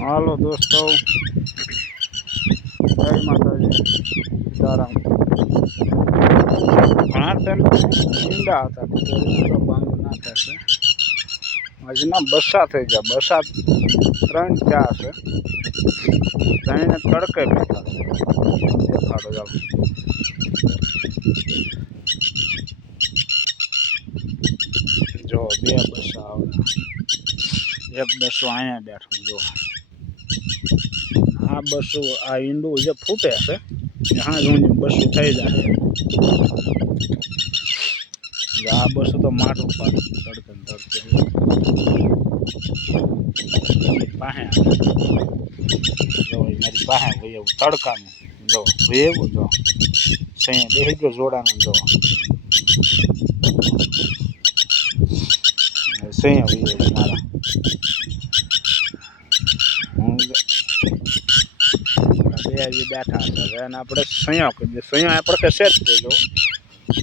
હાલો દોસ્તો, જય માતાજી, સીતારામ. ઘણા ટાઈમ ઈંડા હતા બાંધો નાખ્યા છે. હજી ના બસા થઈ ગયા, બસા 3-4 છે. ત્રણે તડકે બેઠા છે. દેખાડો ચાલો. જો 2 બસા આવે, એક બસો અહીંયા બેઠું જો. આ બસો આ ઈંડું જે ફૂટે છે હા જ બસો થઈ જાય. આ બસો તો માઠું પાડે તડકે તડકે પાસે જો મારી પાસે ભાઈ એવું તડકાનું જો એવું જો સહી બેસી ગયો જોડાનું જો સહી ભાઈ મારા બે બેઠા છે અને આપણે સહયો કરી દઈએ. સહયો આપણે કે સેટ થઈ જવું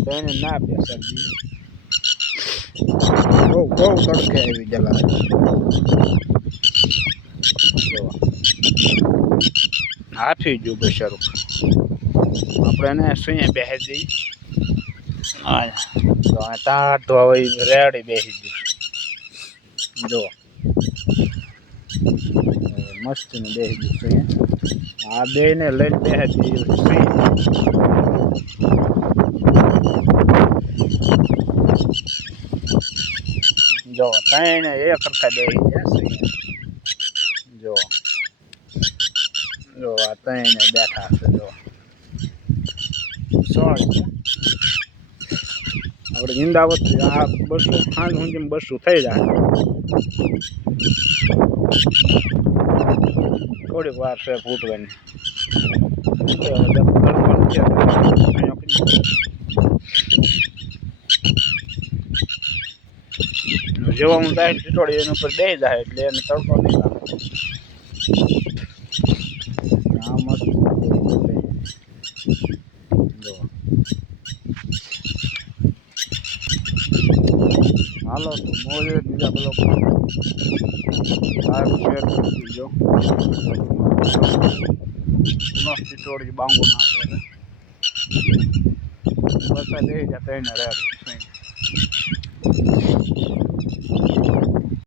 તો એને ના બેસાડી બહુ તડકે આવી ગયેલા હાથી ગયું બેસારું. આપણે એને સહી બેસી દઈએ. હા ટાટ ધોવા રેડી બેસી ગયું જો મસ્ત ને બેસી ગયું સહી. આ બે ને લઈને બેસી દઈએ જો ત્રણે એક સરખા બેસી ગયા સહી. જો જો આ ત્રણે બેઠા છે જો 100 છે. આપણે ઈંડાવત આ બસો સાંજ સુધી બસો થઈ જાય. થોડીક વાર છે ફૂટવાની. જેવા હું જાય ટીટોળી એની ઉપર બે જાય એટલે એને તડકો નહીં લાગે. આ મસ્ત જો હાલો તો મોજે બીજા બ્લોક લાઈવ શેર કરી દીજો. ટીટોળી બાંગો નાખે બસ દઈ જાય તેને રેડી.